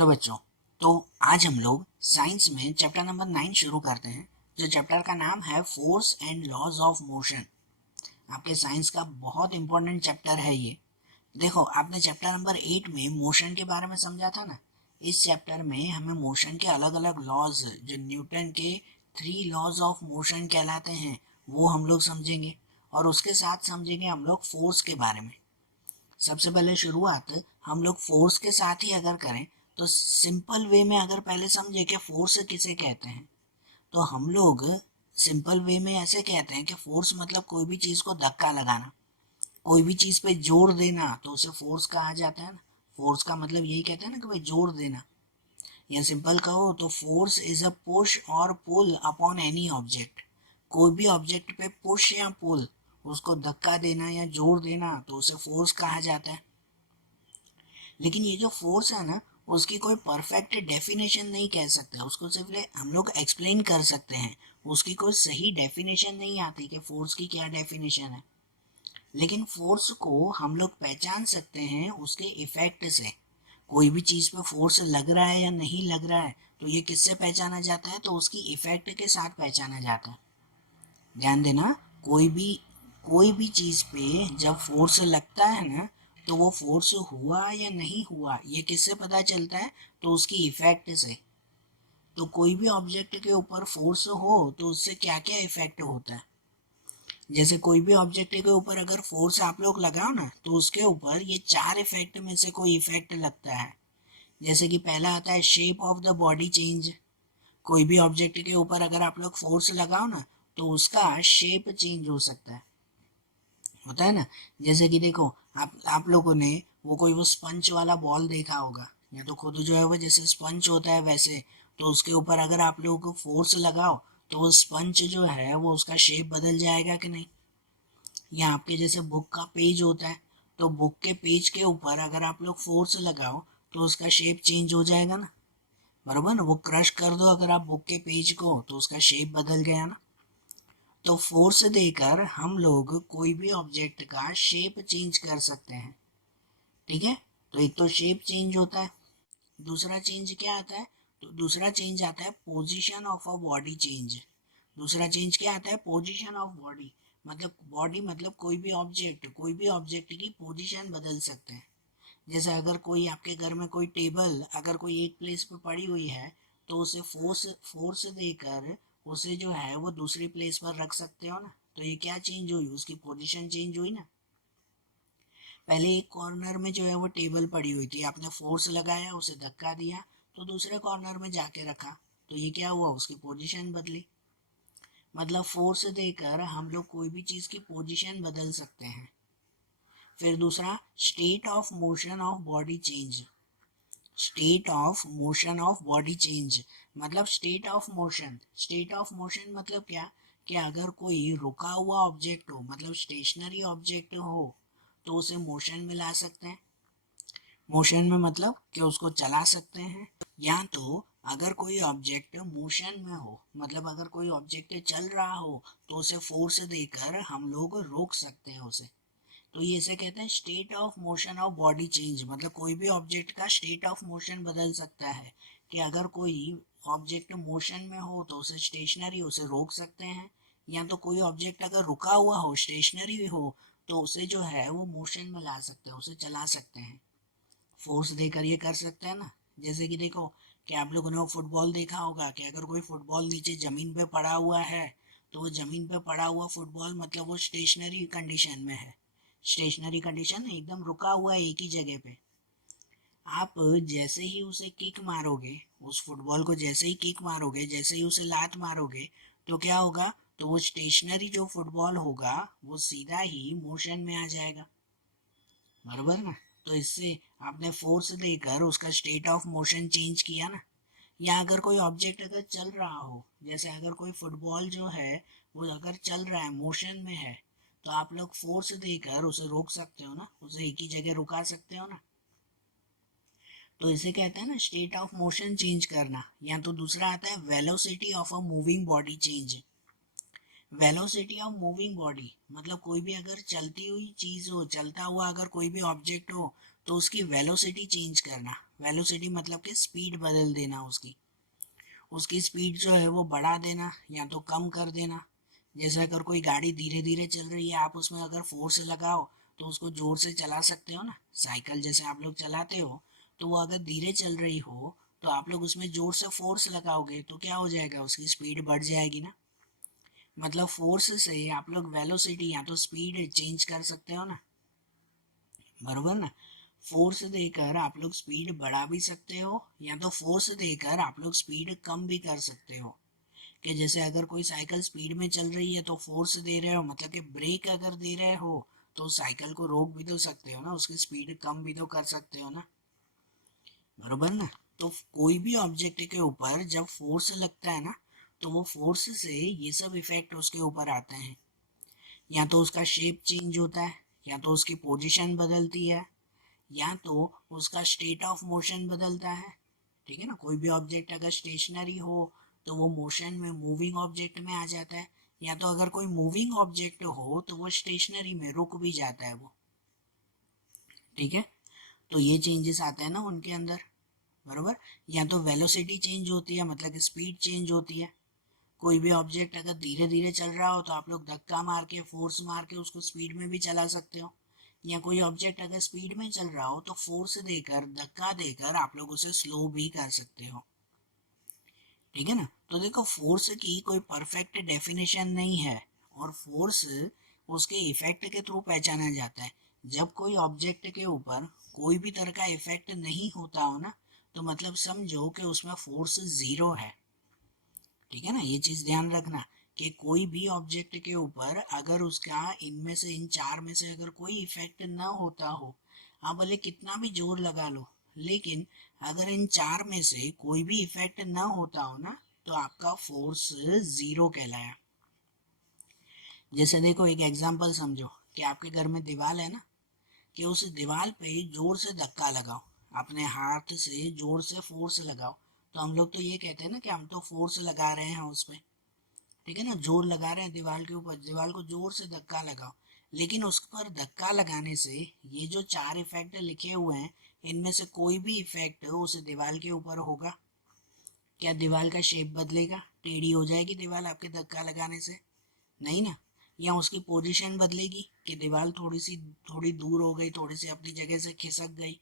Hello बच्चों। तो आज हम लोग साइंस में चैप्टर नंबर 9 शुरू करते हैं, जो चैप्टर का नाम है force and laws of motion. आपके साइंस का बहुत इंपॉर्टेंट चैप्टर है ये। देखो, आपने चैप्टर नंबर 8 में मोशन के बारे में समझा था ना। इस चैप्टर में हमें मोशन के अलग अलग लॉज, जो न्यूटन के 3 लॉज ऑफ मोशन कहलाते हैं, वो हम लोग समझेंगे। और उसके साथ समझेंगे हम लोग फोर्स के बारे में। सबसे पहले शुरुआत हम लोग फोर्स के साथ ही अगर करें, तो सिंपल वे में अगर पहले समझे कि फोर्स किसे कहते हैं, तो हम लोग सिंपल वे में ऐसे कहते हैं कि फोर्स मतलब कोई भी चीज़ को धक्का लगाना, कोई भी चीज़ पे जोर देना, तो उसे फोर्स कहा जाता है ना। फोर्स का मतलब यही कहते हैं ना कि भाई जोर देना। या सिंपल कहो तो फोर्स इज अ पुश और पुल अपॉन एनी ऑब्जेक्ट। कोई भी ऑब्जेक्ट पे पुश या पुल, उसको धक्का देना या जोर देना, तो उसे फोर्स कहा जाता है। लेकिन ये जो फोर्स है ना, उसकी कोई परफेक्ट डेफिनेशन नहीं कह सकते, उसको सिर्फ हम लोग एक्सप्लेन कर सकते हैं। उसकी कोई सही डेफिनेशन नहीं आती कि फोर्स की क्या डेफिनेशन है। लेकिन फोर्स को हम लोग पहचान सकते हैं उसके इफेक्ट से। कोई भी चीज़ पे फोर्स लग रहा है या नहीं लग रहा है, तो ये किससे पहचाना जाता है, तो उसकी इफेक्ट के साथ पहचाना जाता है। ध्यान देना, कोई भी चीज़ पे जब फोर्स लगता है ना, तो वो फोर्स हुआ या नहीं हुआ, ये किससे पता चलता है, तो उसकी इफेक्ट से। तो कोई भी ऑब्जेक्ट के ऊपर फोर्स हो तो उससे क्या क्या इफेक्ट होता है। जैसे कोई भी ऑब्जेक्ट के ऊपर अगर फोर्स आप लोग लगाओ ना, तो उसके ऊपर ये 4 इफेक्ट में से कोई इफेक्ट लगता है। जैसे कि पहला आता है shape of the body change. कोई भी ऑब्जेक्ट के ऊपर अगर आप लोग फोर्स लगाओ ना, तो उसका शेप चेंज हो सकता है, होता है ना। जैसे कि देखो, आप लोगों ने वो स्पंज वाला बॉल देखा होगा, या तो खुद जो है वो जैसे स्पंज होता है वैसे, तो उसके ऊपर अगर आप लोगों को फोर्स लगाओ, तो वो स्पंज जो है वो उसका शेप बदल जाएगा कि नहीं। या आपके जैसे बुक का पेज होता है, तो बुक के पेज के ऊपर अगर आप लोग फोर्स लगाओ, तो उसका शेप चेंज हो जाएगा ना, बराबर ना। वो क्रश कर दो अगर आप बुक के पेज को, तो उसका शेप बदल गया ना। तो फोर्स देकर हम लोग कोई भी ऑब्जेक्ट का शेप चेंज कर सकते हैं, ठीक है। तो एक तो शेप चेंज होता है, दूसरा चेंज क्या आता है, तो दूसरा चेंज आता है position of a body change. दूसरा चेंज क्या आता है, पोजीशन ऑफ बॉडी। मतलब बॉडी मतलब कोई भी ऑब्जेक्ट की पोजीशन बदल सकते हैं। जैसे अगर कोई आपके घर में कोई टेबल अगर कोई एक प्लेस पे पड़ी हुई है, तो उसे फोर्स फोर्स देकर उसे जो है वो दूसरी प्लेस पर रख सकते हो ना। तो ये क्या चेंज हुई, उसकी पोजीशन चेंज हुई ना। पहले एक कॉर्नर में जो है वो टेबल पड़ी हुई थी, आपने फोर्स लगाया, उसे धक्का दिया, तो दूसरे कॉर्नर में जाके रखा, तो ये क्या हुआ, उसकी पोजीशन बदली। मतलब फोर्स देकर हम लोग कोई भी चीज़ की पोजीशन बदल सकते हैं। फिर दूसरा, state of motion of body change. State of motion of body change मतलब स्टेट ऑफ मोशन मतलब क्या, कि अगर कोई रुका हुआ ऑब्जेक्ट हो, मतलब स्टेशनरी ऑब्जेक्ट हो, तो उसे मोशन में ला सकते हैं। मोशन में मतलब कि उसको चला सकते हैं। या तो अगर कोई ऑब्जेक्ट मोशन में हो, मतलब अगर कोई ऑब्जेक्ट चल रहा हो, तो उसे फोर्स देकर हम लोग रोक सकते हैं उसे। तो ये इसे कहते हैं state of motion of body change. मतलब कोई भी ऑब्जेक्ट का स्टेट ऑफ मोशन बदल सकता है, कि अगर कोई ऑब्जेक्ट मोशन में हो तो उसे स्टेशनरी, उसे रोक सकते हैं। या तो कोई ऑब्जेक्ट अगर रुका हुआ हो, स्टेशनरी हो, तो उसे जो है वो मोशन में ला सकते हैं, उसे चला सकते हैं। फोर्स देकर ये कर सकते हैं ना। जैसे कि देखो, कि आप लोगों ने वो फुटबॉल देखा होगा, कि अगर कोई फुटबॉल नीचे ज़मीन पे पड़ा हुआ है, तो वो ज़मीन पे पड़ा हुआ फुटबॉल मतलब वो स्टेशनरी कंडीशन में है। स्टेशनरी कंडीशन एकदम रुका हुआ है एक ही जगह पे। आप जैसे ही उसे किक मारोगे, उस फुटबॉल को जैसे ही किक मारोगे, जैसे ही उसे लात मारोगे, तो क्या होगा, तो वो स्टेशनरी जो फुटबॉल होगा वो सीधा ही मोशन में आ जाएगा, बराबर ना। तो इससे आपने फोर्स देकर उसका स्टेट ऑफ मोशन चेंज किया ना। या अगर कोई ऑब्जेक्ट अगर चल रहा हो, जैसे अगर कोई फुटबॉल जो है वो अगर चल रहा है, मोशन में है, तो आप लोग फोर्स देकर उसे रोक सकते हो ना, उसे एक ही जगह रुका सकते हो ना। तो इसे कहते हैं ना स्टेट ऑफ मोशन चेंज करना। या तो दूसरा आता है velocity of a moving body change. Velocity of moving body मतलब कोई भी अगर चलती हुई चीज हो, चलता हुआ अगर कोई भी ऑब्जेक्ट हो, तो उसकी वेलोसिटी चेंज करना, वेलोसिटी मतलब कि स्पीड बदल देना, उसकी स्पीड जो है वो बढ़ा देना या तो कम कर देना। जैसे अगर कोई गाड़ी धीरे धीरे चल रही है, आप उसमें अगर फोर्स लगाओ तो उसको जोर से चला सकते हो ना। साइकिल जैसे आप लोग चलाते हो, तो वो अगर धीरे चल रही हो तो आप लोग उसमें जोर से फोर्स लगाओगे तो क्या हो जाएगा, उसकी स्पीड बढ़ जाएगी ना। मतलब फोर्स से आप लोग वेलोसिटी या तो स्पीड चेंज कर सकते हो ना, बरोबर ना। फोर्स देकर आप लोग स्पीड बढ़ा भी सकते हो या तो फोर्स देकर आप लोग स्पीड कम भी कर सकते हो। कि जैसे अगर कोई साइकिल स्पीड में चल रही है तो फोर्स दे रहे हो, मतलब कि ब्रेक अगर दे रहे हो तो साइकिल को रोक भी तो सकते हो ना, उसकी स्पीड कम भी तो कर सकते हो ना, बरोबर ना। तो कोई भी ऑब्जेक्ट के ऊपर जब फोर्स लगता है ना, तो वो फोर्स से ये सब इफेक्ट उसके ऊपर आते हैं। या तो उसका शेप चेंज होता है, या तो उसकी पोजीशन बदलती है, या तो उसका स्टेट ऑफ मोशन बदलता है। ठीक है ना, कोई भी ऑब्जेक्ट अगर स्टेशनरी हो तो वो मोशन में, मूविंग ऑब्जेक्ट में आ जाता है, या तो अगर कोई मूविंग ऑब्जेक्ट हो तो वो स्टेशनरी में रुक भी जाता है वो। ठीक है, तो ये चेंजेस आते हैं ना उनके अंदर, बरोबर। या तो वेलोसिटी चेंज होती है, मतलब कि स्पीड चेंज होती है। कोई भी ऑब्जेक्ट अगर धीरे धीरे चल रहा हो तो आप लोग धक्का मार के, फोर्स मार के उसको स्पीड में भी चला सकते हो। या कोई ऑब्जेक्ट अगर स्पीड में चल रहा हो तो फोर्स देकर, धक्का देकर आप लोग उसे स्लो भी कर सकते हो। ठीक है ना। तो देखो, फोर्स की कोई परफेक्ट डेफिनेशन नहीं है, और फोर्स उसके इफेक्ट के थ्रू पहचाना जाता है। जब कोई ऑब्जेक्ट के ऊपर कोई भी तरह का इफेक्ट नहीं होता हो ना, तो मतलब समझो कि उसमें फोर्स जीरो है। ठीक है ना, ये चीज ध्यान रखना कि कोई भी ऑब्जेक्ट के ऊपर अगर उसका इनमें से, इन चार में से अगर कोई इफेक्ट ना होता हो, आप भले कितना भी जोर लगा लो, लेकिन अगर इन चार में से कोई भी इफेक्ट ना होता हो ना, तो आपका फोर्स जीरो कहलाया। जैसे देखो, एक एग्जांपल समझो कि आपके घर में दीवार है ना, कि उस दीवार पे जोर से धक्का लगाओ, अपने हाथ से जोर से फोर्स लगाओ, तो हम लोग तो ये कहते हैं ना कि हम तो फोर्स लगा रहे हैं उस पे। ठीक है ना, जोर लगा रहे हैं दीवार के ऊपर, दीवार को जोर से धक्का लगाओ। लेकिन उस पर धक्का लगाने से ये जो चार इफेक्ट लिखे हुए हैं, इनमें से कोई भी इफेक्ट उस दीवार के ऊपर होगा? क्या दीवार का शेप बदलेगा, टेढ़ी हो जाएगी दीवार आपके धक्का लगाने से? नहीं ना। या उसकी पोजीशन बदलेगी कि दीवार थोड़ी दूर हो गई, थोड़ी सी अपनी जगह से खिसक गई?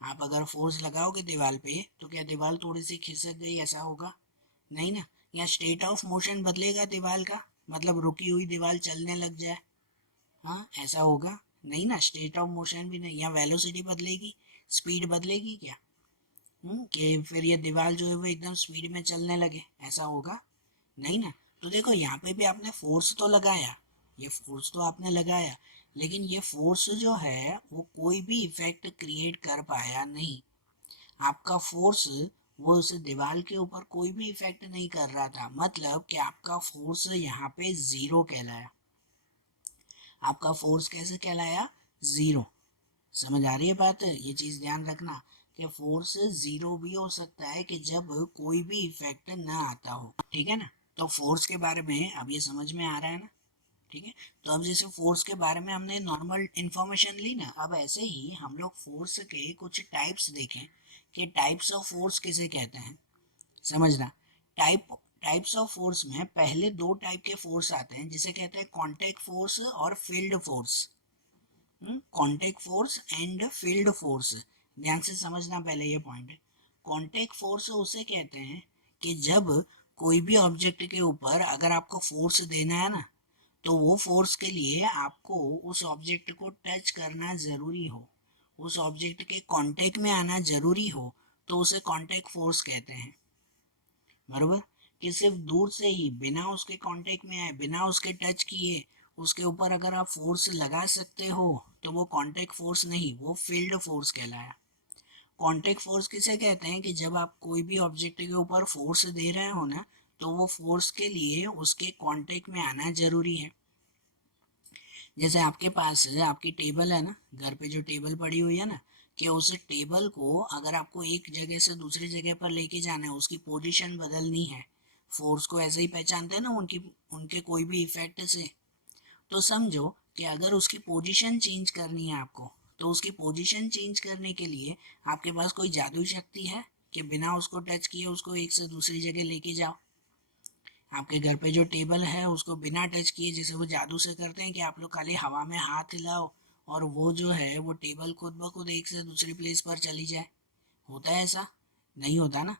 आप अगर फोर्स लगाओगे दीवार पे तो क्या दीवार थोड़ी सी खिसक गई, ऐसा होगा? नहीं ना। या स्टेट ऑफ मोशन बदलेगा दीवार का, मतलब रुकी हुई दीवार चलने लग जाए, हाँ ऐसा होगा? नहीं ना, स्टेट ऑफ मोशन भी नहीं। या वेलोसिटी बदलेगी, स्पीड बदलेगी क्या? कि फिर ये दीवार जो है वो एकदम स्पीड में चलने लगे, ऐसा होगा? नहीं ना। तो देखो, यहाँ पे भी आपने फोर्स तो लगाया, ये फोर्स तो आपने लगाया, लेकिन ये फोर्स जो है वो कोई भी इफेक्ट क्रिएट कर पाया नहीं। आपका फोर्स, वो उस दीवार के ऊपर कोई भी इफेक्ट नहीं कर रहा था, मतलब कि आपका फोर्स यहाँ पे जीरो कहलाया। आपका फोर्स कैसे कहलाया? जीरो। समझ आ रही है बात? ये चीज ध्यान रखना कि फोर्स जीरो भी हो सकता है कि जब कोई भी इफेक्ट ना आता हो। ठीक है ना। तो फोर्स के बारे में अब ये समझ में आ रहा है ना? ठीक है। तो अब जैसे फोर्स के बारे में हमने नॉर्मल इंफॉर्मेशन ली ना, अब ऐसे ही हम लोग फोर्स के कुछ टाइप्स देखें कि टाइप्स ऑफ फोर्स किसे कहते हैं। समझना, टाइप टाइप्स ऑफ फोर्स में पहले दो टाइप के फोर्स आते हैं, जिसे कहते हैं कांटेक्ट फोर्स और field force. Contact force and field force, ध्यान से समझना पहले ये पॉइंट। कांटेक्ट फोर्स उसे कहते हैं कि जब कोई भी ऑब्जेक्ट के ऊपर अगर आपको फोर्स देना है ना, तो वो फोर्स के लिए आपको उस ऑब्जेक्ट को टच करना जरूरी हो, उस ऑब्जेक्ट के कांटेक्ट में आना जरूरी हो, तो उसे कांटेक्ट फोर्स कहते हैं, बरोबर। कि सिर्फ दूर से ही, बिना उसके कांटेक्ट में आए, बिना उसके टच किए, उसके ऊपर अगर आप फोर्स लगा सकते हो तो वो कांटेक्ट फोर्स नहीं, वो फील्ड फोर्स कहलाया। कांटेक्ट फोर्स किसे कहते हैं कि जब आप कोई भी ऑब्जेक्ट के ऊपर फोर्स दे रहे हो ना, तो वो फोर्स के लिए उसके कांटेक्ट में आना जरूरी है। जैसे आपके पास आपकी टेबल है ना, घर पे जो टेबल पड़ी हुई है ना, कि उस टेबल को अगर आपको एक जगह से दूसरी जगह पर लेके जाना है, उसकी पोजीशन बदलनी है, फोर्स को ऐसे ही पहचानते हैं ना उनकी, उनके कोई भी इफेक्ट से। तो समझो कि अगर उसकी पोजीशन चेंज करनी है आपको, तो उसकी पोजीशन चेंज करने के लिए आपके पास कोई जादुई शक्ति है कि बिना उसको टच किए उसको एक से दूसरी जगह लेके जाओ? आपके घर पे जो टेबल है उसको बिना टच किए, जैसे वो जादू से करते हैं कि आप लोग खाली हवा में हाथ हिलाओ और वो जो है वो टेबल खुद ब खुद एक से दूसरी प्लेस पर चली जाए, होता है ऐसा? नहीं होता ना।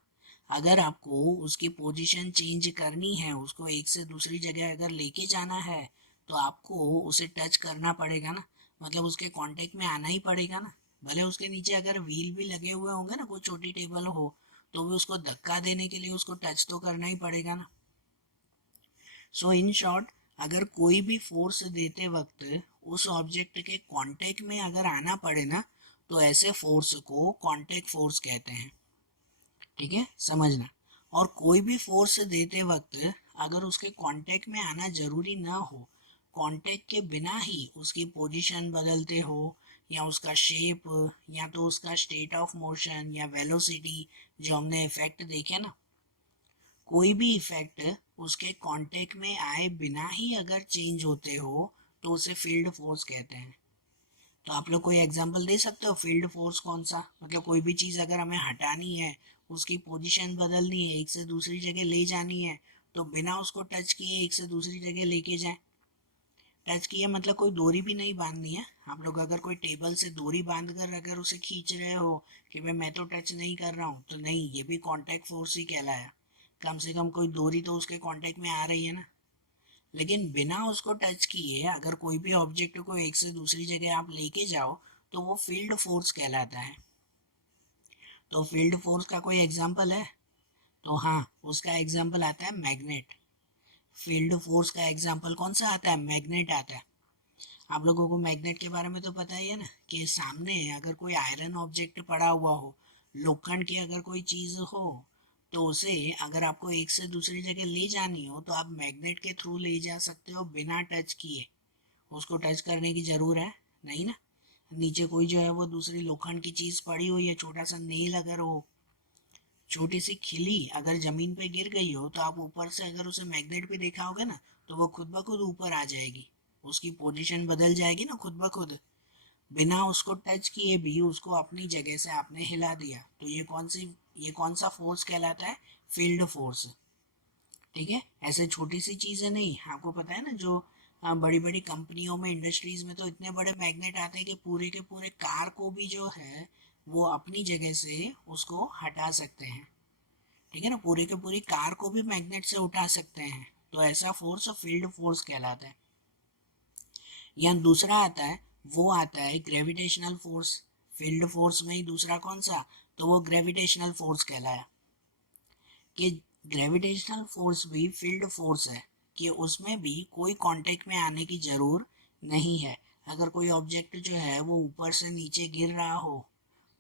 अगर आपको उसकी पोजीशन चेंज करनी है, उसको एक से दूसरी जगह अगर लेके जाना है, तो आपको उसे टच करना पड़ेगा ना, मतलब उसके कांटेक्ट में आना ही पड़ेगा ना। भले उसके नीचे अगर व्हील भी लगे हुए होंगे ना, कोई छोटी टेबल हो, तो भी उसको धक्का देने के लिए उसको टच तो करना ही पड़ेगा ना। सो इन शॉर्ट, अगर कोई भी फोर्स देते वक्त उस ऑब्जेक्ट के कांटेक्ट में अगर आना पड़े ना, तो ऐसे फोर्स को कांटेक्ट फोर्स कहते हैं। ठीक है, समझना। और कोई भी फोर्स देते वक्त अगर उसके कांटेक्ट में आना जरूरी ना हो, कांटेक्ट के बिना ही उसकी पोजीशन बदलते हो, या उसका शेप, या तो उसका स्टेट ऑफ मोशन या वेलोसिटी, जो हमने इफेक्ट देखे ना, कोई भी इफेक्ट उसके कांटेक्ट में आए बिना ही अगर चेंज होते हो, तो उसे फील्ड फोर्स कहते हैं। तो आप लोग कोई एग्जांपल दे सकते हो फील्ड फोर्स कौन सा? मतलब कोई भी चीज़ अगर हमें हटानी है, उसकी पोजीशन बदलनी है, एक से दूसरी जगह ले जानी है, तो बिना उसको टच किए एक से दूसरी जगह लेके जाए। टच किए मतलब कोई डोरी भी नहीं बांधनी है। आप लोग अगर कोई टेबल से डोरी बांध कर अगर उसे खींच रहे हो कि भाई मैं तो टच नहीं कर रहा हूँ, तो नहीं, ये भी कॉन्टेक्ट फोर्स ही कहलाया। कम से कम कोई डोरी तो उसके कांटेक्ट में आ रही है ना। लेकिन बिना उसको टच किए अगर कोई भी ऑब्जेक्ट को एक से दूसरी जगह आप लेके जाओ, तो वो फील्ड फोर्स कहलाता है। तो फील्ड फोर्स का कोई एग्जांपल है? तो हाँ, उसका एग्जांपल आता है मैग्नेट। फील्ड फोर्स का एग्जांपल कौन सा आता है? मैग्नेट आता है। आप लोगों को मैग्नेट के बारे में तो पता ही है ना, कि सामने अगर कोई आयरन ऑब्जेक्ट पड़ा हुआ हो, लोखंड की अगर कोई चीज़ हो, तो उसे अगर आपको एक से दूसरी जगह ले जानी हो, तो आप मैग्नेट के थ्रू ले जा सकते हो बिना टच किए। उसको टच करने की ज़रूर है नहीं ना। नीचे कोई जो है वो दूसरी लोखंड की चीज़ पड़ी हुई है, छोटा सा नेल अगर हो, छोटी सी खिली अगर ज़मीन पे गिर गई हो, तो आप ऊपर से अगर उसे मैग्नेट पे देखा होगा ना, तो वो खुद ब खुद ऊपर आ जाएगी, उसकी पोजीशन बदल जाएगी ना खुद ब खुद। बिना उसको टच किए भी उसको अपनी जगह से आपने हिला दिया, तो ये कौन सा फोर्स कहलाता है? Field force. ठीक है, ऐसे छोटी सी चीज़ें नहीं, आपको पता है ना, जो बड़ी बड़ी कंपनियों में, इंडस्ट्रीज में तो इतने बड़े मैग्नेट आते हैं कि पूरे के पूरे कार को भी जो है वो अपनी जगह से उसको हटा सकते हैं। ठीक है ना, पूरे के पूरी कार को भी मैग्नेट से उठा सकते हैं। तो ऐसा फोर्स फील्ड फोर्स कहलाता है। यहाँ दूसरा आता है, वो आता है ग्रेविटेशनल फोर्स। फील्ड फोर्स में ही दूसरा कौन सा? तो वो ग्रेविटेशनल फोर्स कहलाया। कि ग्रेविटेशनल फोर्स भी फील्ड फोर्स है, कि उसमें भी कोई कांटेक्ट में आने की ज़रूर नहीं है। अगर कोई ऑब्जेक्ट जो है वो ऊपर से नीचे गिर रहा हो,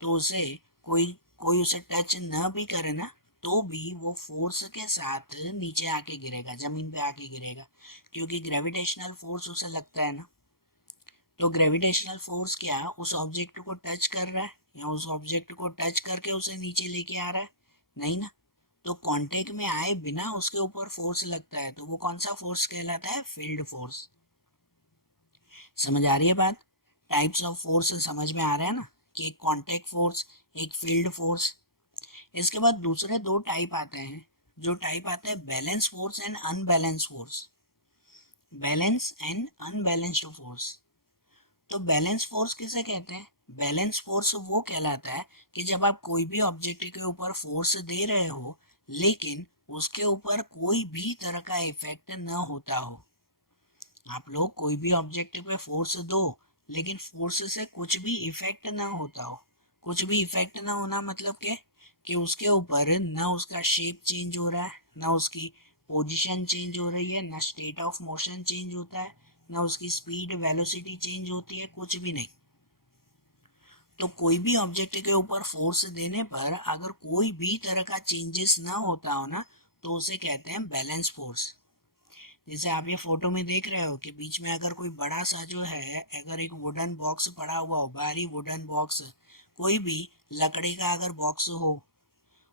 तो उसे कोई कोई उसे टच न भी करे ना, तो भी वो फोर्स के साथ नीचे आके गिरेगा, ज़मीन पे आके गिरेगा, क्योंकि ग्रेविटेशनल फोर्स उसे लगता है ना। तो ग्रेविटेशनल फोर्स क्या उस ऑब्जेक्ट को टच कर रहा है, या उस ऑब्जेक्ट को टच करके उसे नीचे लेके आ रहा है? नहीं ना। तो कांटेक्ट में आए बिना उसके ऊपर फोर्स लगता है, तो वो कौन सा फोर्स कहलाता है? Field force. समझ आ रही है बात? टाइप्स ऑफ फोर्स समझ में आ रहा है ना, कि एक कांटेक्ट फोर्स, एक फील्ड फोर्स। इसके बाद दूसरे दो टाइप आते हैं। जो टाइप आता है balance force and unbalance force. Balance and unbalanced force. तो बैलेंस फोर्स किसे कहते हैं? बैलेंस फोर्स वो कहलाता है कि जब आप कोई भी ऑब्जेक्ट के ऊपर फोर्स दे रहे हो, लेकिन उसके ऊपर कोई भी तरह का इफेक्ट न होता हो। आप लोग कोई भी ऑब्जेक्ट पे फोर्स दो, लेकिन फोर्स से कुछ भी इफेक्ट ना होता हो। कुछ भी इफेक्ट ना होना मतलब क्या? कि उसके ऊपर ना उसका शेप चेंज हो रहा है, ना उसकी पोजीशन चेंज हो रही है, ना स्टेट ऑफ मोशन चेंज होता है, ना उसकी स्पीड वेलोसिटी चेंज होती है, कुछ भी नहीं। तो कोई भी ऑब्जेक्ट के ऊपर फोर्स देने पर अगर कोई भी तरह का चेंजेस ना होता हो ना, तो उसे कहते हैं बैलेंस फोर्स। जैसे आप ये फोटो में देख रहे हो कि बीच में अगर कोई बड़ा सा जो है, अगर एक वुडन बॉक्स पड़ा हुआ हो, भारी वुडन बॉक्स, कोई भी लकड़ी का अगर बॉक्स हो,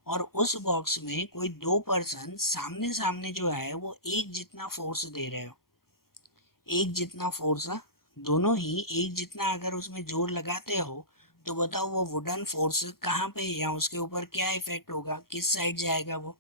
और उस बॉक्स में कोई दो पर्सन सामने सामने जो है वो एक जितना फोर्स दे रहे हो, एक जितना फोर्स दोनों ही एक जितना अगर उसमें जोर लगाते हो तो बताओ वो वुडन फोर्स कहाँ पे या उसके ऊपर क्या इफेक्ट होगा, किस साइड जाएगा वो?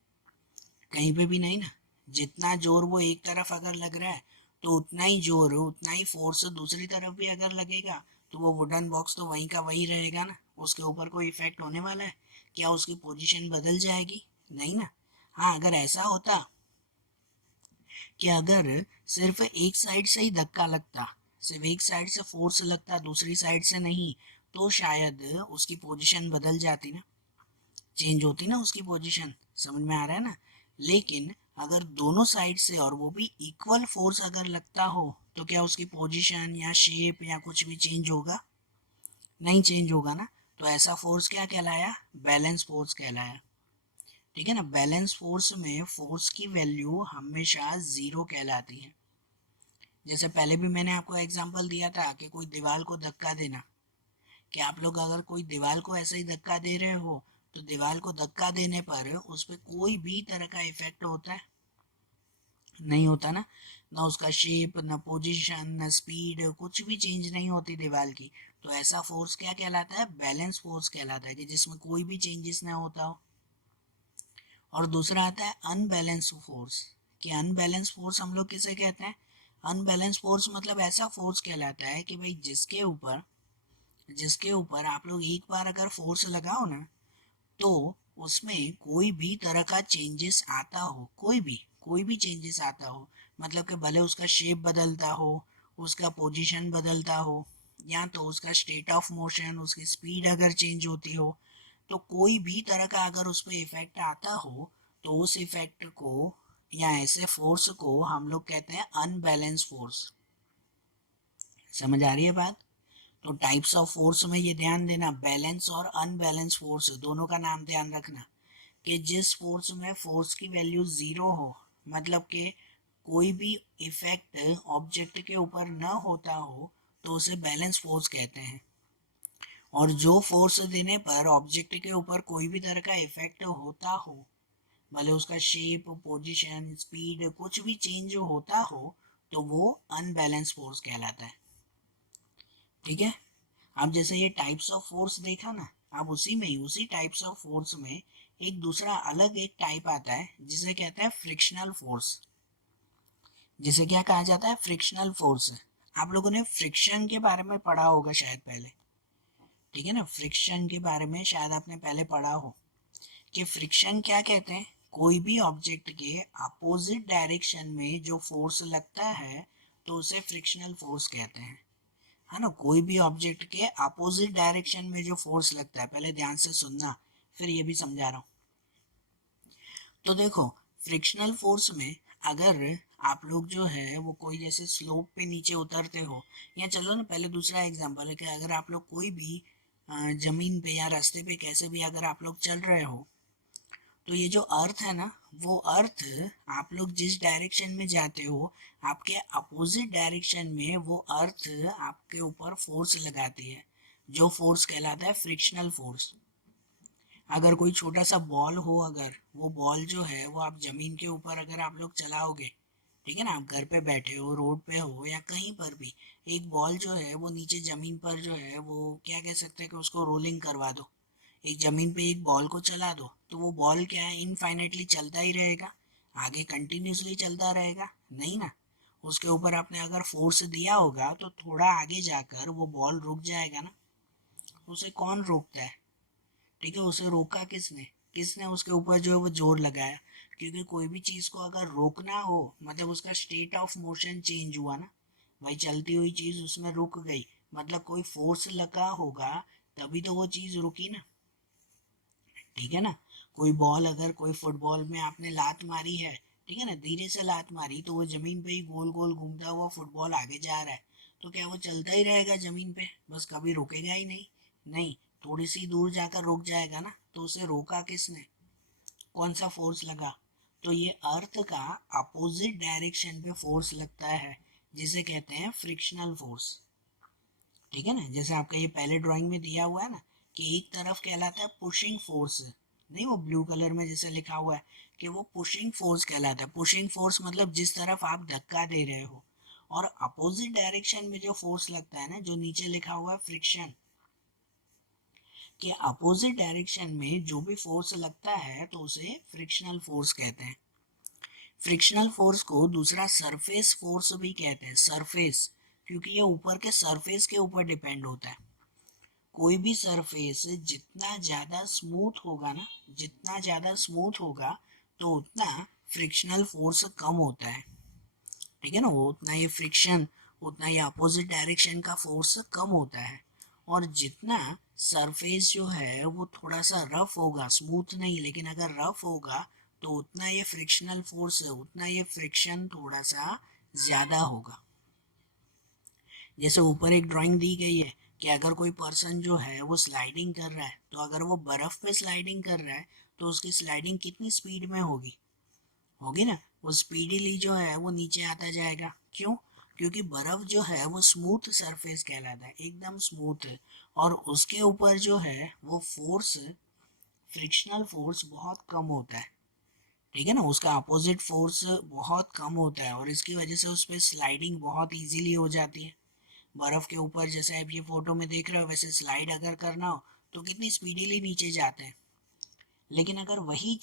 कहीं पे भी नहीं ना। जितना जोर वो एक तरफ अगर लग रहा है तो उतना ही जोर उतना ही फोर्स दूसरी तरफ भी अगर लगेगा तो वो वुडन बॉक्स तो वहीं का वहीं रहेगा ना, उसके ऊपर कोई इफेक्ट होने वाला है? क्या उसकी पोजीशन बदल जाएगी? नहीं ना। हाँ, अगर ऐसा होता कि अगर सिर्फ एक साइड से ही धक्का लगता, सिर्फ एक साइड से फोर्स लगता दूसरी साइड से नहीं, तो शायद उसकी पोजीशन बदल जाती ना, चेंज होती ना उसकी पोजीशन। समझ में आ रहा है ना? लेकिन अगर दोनों साइड से और वो भी इक्वल फोर्स अगर लगता हो तो क्या उसकी पोजीशन या शेप या कुछ भी चेंज होगा? नहीं चेंज होगा ना। तो ऐसा फोर्स क्या कहलाया? बैलेंस फोर्स कहलाया। ठीक है ना। बैलेंस फोर्स में फोर्स की वैल्यू हमेशा जीरो कहलाती है। जैसे पहले भी मैंने आपको एग्जांपल दिया था कि कोई दीवार को धक्का देना, कि आप लोग अगर कोई दीवार को ऐसे ही धक्का दे रहे हो तो दीवार को धक्का देने पर उस पर कोई भी तरह का इफेक्ट होता है? नहीं होता ना। ना उसका शेप, ना पोजीशन, ना स्पीड, कुछ भी चेंज नहीं होती दीवार की। तो ऐसा फोर्स क्या कहलाता है? बैलेंस फोर्स कहलाता है, कि जिसमें कोई भी चेंजेस ना होता हो। और दूसरा आता है अनबैलेंस फोर्स। कि अनबैलेंस फोर्स हम लोग किसे कहते हैं? अनबैलेंस फोर्स मतलब ऐसा फोर्स कहलाता है कि भाई जिसके ऊपर आप लोग एक बार अगर फोर्स लगाओ ना तो उसमें कोई भी तरह का चेंजेस आता हो, कोई भी चेंजेस आता हो, मतलब कि भले उसका शेप बदलता हो, उसका पोजीशन बदलता हो, या तो उसका स्टेट ऑफ मोशन, उसकी स्पीड अगर चेंज होती हो, तो कोई भी तरह का अगर उस पर इफेक्ट आता हो तो उस इफेक्ट को या ऐसे फोर्स को हम लोग कहते हैं अनबैलेंस फोर्स। समझ आ रही है बात? तो टाइप्स ऑफ फोर्स में ये ध्यान देना, बैलेंस और अनबैलेंस फोर्स दोनों का नाम ध्यान रखना। कि जिस फोर्स में फोर्स की वैल्यू जीरो हो, मतलब कि कोई भी इफेक्ट ऑब्जेक्ट के ऊपर न होता हो, तो उसे बैलेंस फोर्स कहते हैं। और जो फोर्स देने पर ऑब्जेक्ट के ऊपर कोई भी तरह का इफेक्ट होता हो, भले उसका शेप, पोजीशन, स्पीड कुछ भी चेंज होता हो, तो वो अनबैलेंस फोर्स कहलाता है। ठीक है। अब जैसे ये टाइप्स ऑफ फोर्स देखा ना, अब उसी टाइप्स ऑफ फोर्स में एक दूसरा अलग एक टाइप आता है जिसे कहते हैं फ्रिक्शनल फोर्स। जिसे क्या कहा जाता है? Frictional force. आप लोगों ने फ्रिक्शन के बारे में पढ़ा होगा शायद पहले। ठीक है ना। फ्रिक्शन के बारे में शायद आपने पहले पढ़ा हो कि फ्रिक्शन क्या कहते हैं? कोई भी ऑब्जेक्ट के अपोजिट डायरेक्शन में जो फोर्स लगता है तो उसे फ्रिक्शनल फोर्स कहते हैं। है ना। कोई भी ऑब्जेक्ट के अपोजिट डायरेक्शन में जो फोर्स लगता है, पहले ध्यान से सुनना, फिर ये भी समझा रहा हूँ। तो देखो, फ्रिक्शनल फोर्स में अगर आप लोग जो है वो कोई जैसे स्लोप पे नीचे उतरते हो, या चलो ना पहले दूसरा एग्जांपल है कि अगर आप लोग कोई भी जमीन पे या रास्ते पे कैसे भी अगर आप लोग चल रहे हो, तो ये जो अर्थ है ना, वो अर्थ आप लोग जिस डायरेक्शन में जाते हो, आपके अपोजिट डायरेक्शन में वो अर्थ आपके ऊपर फोर्स लगाती है, जो फोर्स कहलाता है फ्रिक्शनल फोर्स। अगर कोई छोटा सा बॉल हो, अगर वो बॉल जो है वो आप जमीन के ऊपर अगर आप लोग चलाओगे, ठीक है ना, आप घर पे बैठे हो, रोड पे हो या कहीं पर भी, एक बॉल जो है वो नीचे जमीन पर जो है वो क्या कह सकते हैं कि उसको रोलिंग करवा दो, एक जमीन पे एक बॉल को चला दो, तो वो बॉल क्या है, इनफाइनेटली चलता ही रहेगा, आगे कंटिन्यूसली चलता रहेगा? नहीं ना। उसके ऊपर आपने अगर फोर्स दिया होगा तो थोड़ा आगे जाकर वो बॉल रुक जाएगा ना। उसे कौन रोकता है? ठीक है, उसे रोका किसने? किसने उसके ऊपर जो है वो जोर लगाया? क्योंकि कोई भी चीज को अगर रोकना हो मतलब उसका स्टेट ऑफ मोशन चेंज हुआ ना, भाई चलती हुई चीज उसमें रुक गई, मतलब कोई फोर्स लगा होगा, तभी तो वो चीज रुकी ना। ठीक है ना। कोई बॉल, अगर कोई फुटबॉल में आपने लात मारी है, ठीक है ना, धीरे से लात मारी तो वो जमीन पे ही गोल गोल घूमता हुआ फुटबॉल आगे जा रहा है, तो क्या वो चलता ही रहेगा जमीन पे, बस कभी रुकेगा ही नहीं? नहीं, थोड़ी सी दूर जाकर रुक जाएगा ना। तो उसे रोका किसने? कौन सा फोर्स लगा? तो ये अर्थ का अपोजिट डायरेक्शन पे फोर्स लगता है, जिसे कहते हैं फ्रिक्शनल फोर्स। ठीक है ना। जैसे आपका ये पहले ड्राइंग में दिया हुआ है ना, कि एक तरफ कहलाता है पुशिंग फोर्स, नहीं वो ब्लू कलर में जैसे लिखा हुआ है कि वो पुशिंग फोर्स कहलाता है। पुशिंग फोर्स मतलब जिस तरफ आप धक्का दे रहे हो और अपोजिट डायरेक्शन में जो फोर्स लगता है ना, जो नीचे लिखा हुआ है फ्रिक्शन, कि अपोजिट डायरेक्शन में जो भी फोर्स लगता है तो उसे फ्रिक्शनल फोर्स कहते हैं। फ्रिक्शनल फोर्स को दूसरा सरफेस फोर्स भी कहते हैं, सरफेस, क्योंकि ये ऊपर के सरफेस के ऊपर डिपेंड होता है। कोई भी सरफेस जितना ज़्यादा स्मूथ होगा ना, जितना ज़्यादा स्मूथ होगा तो उतना फ्रिक्शनल फोर्स कम होता है, ठीक है ना, वो उतना ये फ्रिक्शन, उतना ये अपोजिट डायरेक्शन का फोर्स कम होता है। और जितना सरफेस जो है वो थोड़ा सा रफ होगा, स्मूथ नहीं लेकिन अगर रफ होगा, तो उतना ये फ्रिक्शनल फोर्स है, उतना ये फ्रिक्शन थोड़ा सा ज़्यादा होगा। जैसे ऊपर एक ड्राइंग दी गई है कि अगर कोई पर्सन जो है वो स्लाइडिंग कर रहा है, तो अगर वो बर्फ़ पे स्लाइडिंग कर रहा है तो उसकी स्लाइडिंग कितनी स्पीड में होगी, होगी ना, वो स्पीडीली जो है वो नीचे आता जाएगा। क्यों? क्योंकि बर्फ़ जो है वो स्मूथ सरफेस कहलाता है, एकदम स्मूथ है, और उसके ऊपर जो है वो फोर्स, फ्रिक्शनल फोर्स बहुत कम होता है, ठीक है ना, उसका अपोजिट फोर्स बहुत कम होता है, और इसकी वजह से उस पर स्लाइडिंग बहुत इजीली हो जाती है। बर्फ के ऊपर जैसे आप ये फोटो में देख रहे हो वैसे स्लाइड अगर करना हो तो कितनी स्पीडीली नीचे जाते हैं। लेकिन अगर वही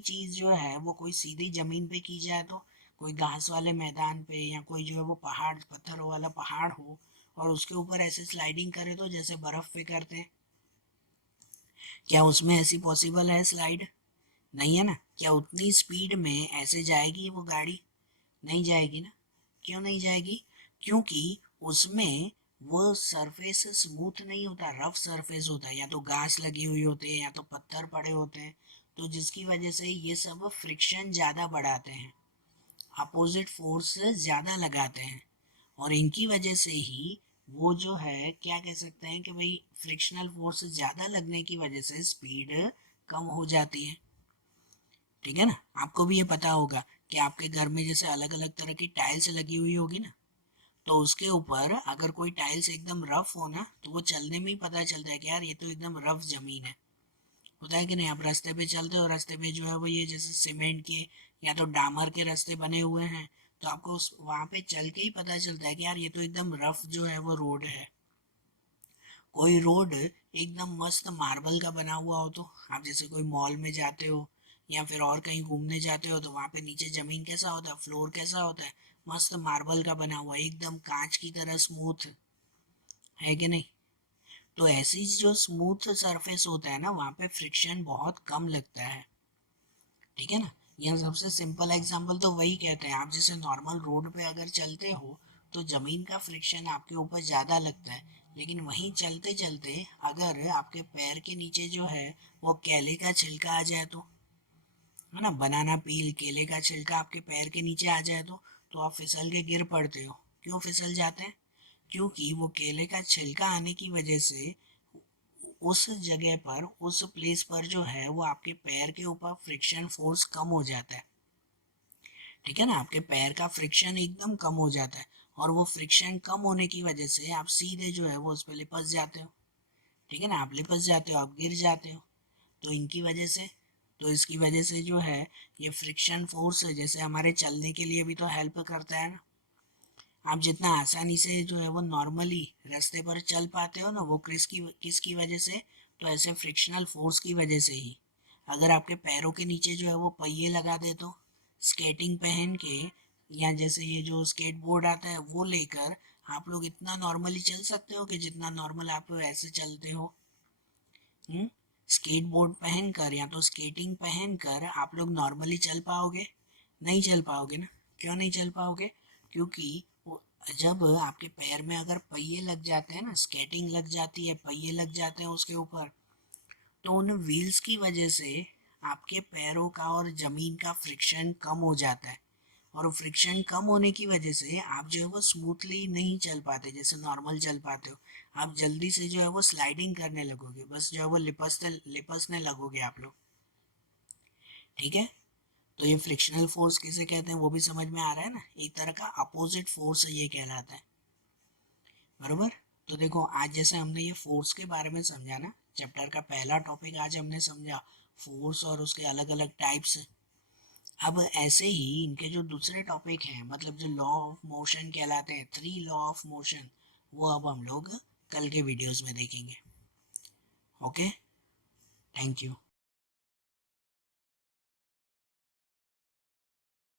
चीज़ जो है वो कोई सीधी ज़मीन पे की जाए, तो कोई घास वाले मैदान पे या कोई जो है वो पहाड़, पत्थरों वाला पहाड़ हो, और उसके ऊपर ऐसे स्लाइडिंग करे तो जैसे बर्फ़ पे करते हैं, क्या उसमें ऐसी पॉसिबल है स्लाइड? नहीं है ना। क्या उतनी स्पीड में ऐसे जाएगी वो गाड़ी? नहीं जाएगी ना। क्यों नहीं जाएगी? क्योंकि उसमें वो सरफेस स्मूथ नहीं होता, रफ सरफेस होता है, या तो घास लगी हुई होती है या तो पत्थर पड़े होते हैं, तो जिसकी वजह से ये सब फ्रिक्शन ज़्यादा बढ़ाते हैं, अपोजिट फोर्स ज़्यादा लगाते हैं, और इनकी वजह से ही वो जो है क्या कह सकते हैं कि भाई फ्रिक्शनल फोर्स ज़्यादा लगने की वजह से स्पीड कम हो जाती है, ठीक है ना। आपको भी ये पता होगा कि आपके घर में जैसे अलग अलग तरह की टाइल्स लगी हुई होगी ना, तो उसके ऊपर अगर कोई टाइल्स एकदम रफ हो ना, तो वो चलने में ही पता चलता है कि यार ये तो एकदम रफ जमीन है, होता है कि नहीं। आप रास्ते पे चलते हो, रास्ते पे जो है वो ये जैसे सीमेंट के या तो डामर के रास्ते बने हुए हैं, तो आपको उस वहाँ पे चल के ही पता चलता है कि यार ये तो एकदम रफ जो है वो रोड है। कोई रोड एकदम मस्त मार्बल का बना हुआ हो, तो आप जैसे कोई मॉल में जाते हो या फिर और कहीं घूमने जाते हो, तो वहाँ पे नीचे जमीन कैसा होता है, फ्लोर कैसा होता है, मस्त मार्बल का बना हुआ, एकदम कांच की तरह स्मूथ, है कि नहीं। तो ऐसी जो स्मूथ सरफेस होता है ना, वहाँ पे फ्रिक्शन बहुत कम लगता है, ठीक है ना। यह सबसे सिंपल एग्जांपल तो वही कहते हैं, आप जैसे नॉर्मल रोड पे अगर चलते हो तो ज़मीन का फ्रिक्शन आपके ऊपर ज़्यादा लगता है, लेकिन वहीं चलते चलते अगर आपके पैर के नीचे जो है वो केले का छिलका आ जाए, तो है ना, बनाना पील, केले का छिलका आपके पैर के नीचे आ जाए, तो आप फिसल के गिर पड़ते हो। क्यों फिसल जाते हैं? क्योंकि वो केले का छिलका आने की वजह से उस जगह पर, उस प्लेस पर जो है वो आपके पैर के ऊपर फ्रिक्शन फोर्स कम हो जाता है, ठीक है ना, आपके पैर का फ्रिक्शन एकदम कम हो जाता है, और वो फ्रिक्शन कम होने की वजह से आप सीधे जो है वो उस पर लिपस जाते हो, ठीक है ना, आप लिपस जाते हो, आप गिर जाते हो। तो इनकी वजह से, तो इसकी वजह से जो है ये फ्रिक्शन फोर्स जैसे हमारे चलने के लिए भी तो हेल्प करता है ना। आप जितना आसानी से जो है वो नॉर्मली रास्ते पर चल पाते हो ना, वो किसकी वजह से, तो ऐसे फ्रिक्शनल फोर्स की वजह से ही। अगर आपके पैरों के नीचे जो है वो पहिए लगा दे, तो स्केटिंग पहन के, या जैसे ये जो स्केट बोर्ड आता है वो लेकर, आप लोग इतना नॉर्मली चल सकते हो कि जितना नॉर्मल आप ऐसे चलते हो। स्केट बोर्ड पहन कर या तो स्केटिंग पहन कर आप लोग नॉर्मली चल पाओगे? नहीं चल पाओगे ना। क्यों नहीं चल पाओगे? क्योंकि जब आपके पैर में अगर पहिए लग जाते हैं ना, स्केटिंग लग जाती है, पहिए लग जाते हैं उसके ऊपर, तो उन व्हील्स की वजह से आपके पैरों का और ज़मीन का फ्रिक्शन कम हो जाता है, और फ्रिक्शन कम होने की वजह से आप जो है वो स्मूथली नहीं चल पाते जैसे नॉर्मल चल पाते हो। आप जल्दी से जो है वो स्लाइडिंग करने लगोगे, बस जो है वो लिपसने लिपसने लगोगे आप लोग, ठीक है। तो ये फ्रिक्शनल फोर्स किसे कहते हैं वो भी समझ में आ रहा है ना, एक तरह का अपोजिट फोर्स ये कहलाता है, बरोबर। तो देखो आज जैसे हमने ये फोर्स के बारे में समझा ना, चैप्टर का पहला टॉपिक आज हमने समझा फोर्स और उसके अलग अलग टाइप्स। अब ऐसे ही इनके जो दूसरे टॉपिक हैं, मतलब जो लॉ ऑफ मोशन कहलाते हैं, 3 लॉ ऑफ मोशन, वो अब हम लोग कल के वीडियोस में देखेंगे। Okay, thank you.